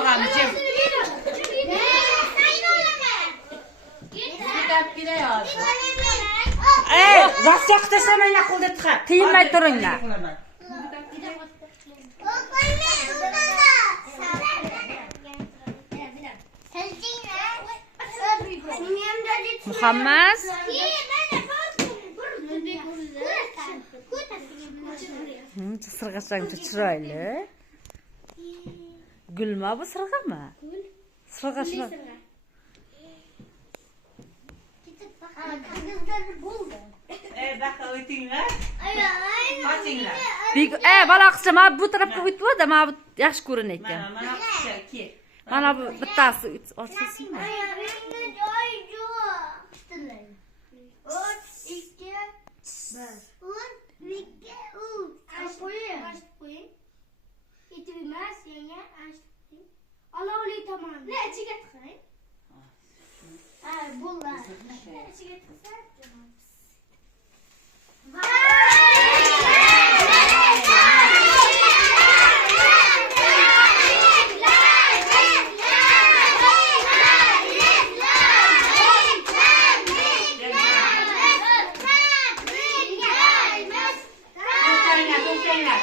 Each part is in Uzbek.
Yog'am, jim. Rossiya qilsamanglar qo'lda tiqar. Qiynmay turinglar. Muhammad sirg'achang chiroyli. Gulma bu sirg'ami? Sirg'a shuna. Baqa o'tinglar. Qochinglar. Bola qizcha mana bu tarafga o'tib-da, mana bu yaxshi ko'rinar ekan. Mana qizcha ke. Mana bu bittasi ochilsinmi? Olovli tomon. Ne ichiga tiqing. Ha, bo'ldi. Ne ichiga tiqsa,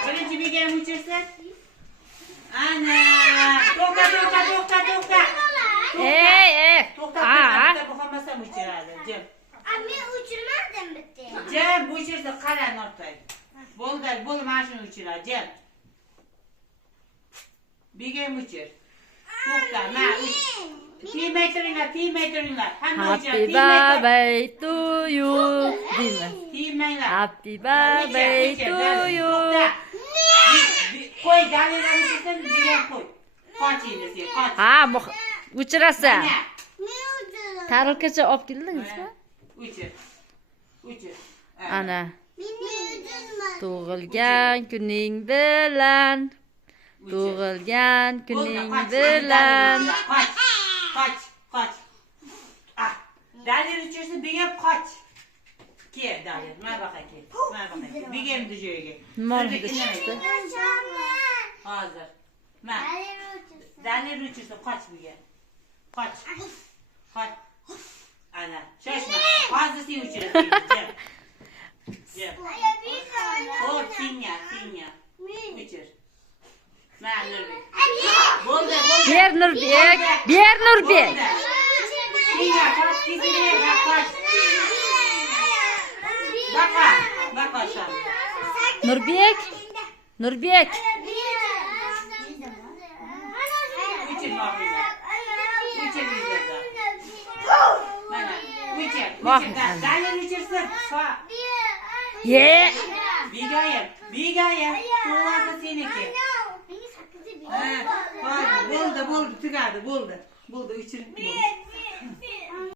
Birinchi begim uchirsa. Ana, to'xta. To'xta, bu hammasini uchiradi. Jim. men uchirmadim bitta. Jim, uchirsa qara nortay. Bo'ldi, mana shuni uchiradi. Jim. Begim uchir. To'xta, mana Tiymay turinglar. Hamma Happy birthday to you. Tiymanglar. Happy birthday to you. Qo'y, dalilani uchirsin, degan qo'y. Qochinglar sen, qoch. Ha, uchirasan. Tarelkacha olib keldingizmi? Uchir. Ana. Tug'ilgan kuning bilan. Tug'ilgan kuning bilan. Qoch. Dalil uchirsin, begim qoch. Ke, dalil, mana baqa ke. Begemni joyiga. Nima chiqdi? Hozir. Mana. Dalil uchirsin, qoch begim. Qoch. Ana, shoshma. Hozir sen uchirasan. Jim. Xo'p, senga. Uchir. Mana Nurbek. Bo'ldi. Ber Nurbek. Senga qoch, senga qoch. Baqa sham. Nurbek. Uchir mohiylar. Mana, uchir. Dalil uchirsin. Ye. Begayim. To'g'ri seniki. Bo'ldi, tugadi, bo'ldi. Uchirib.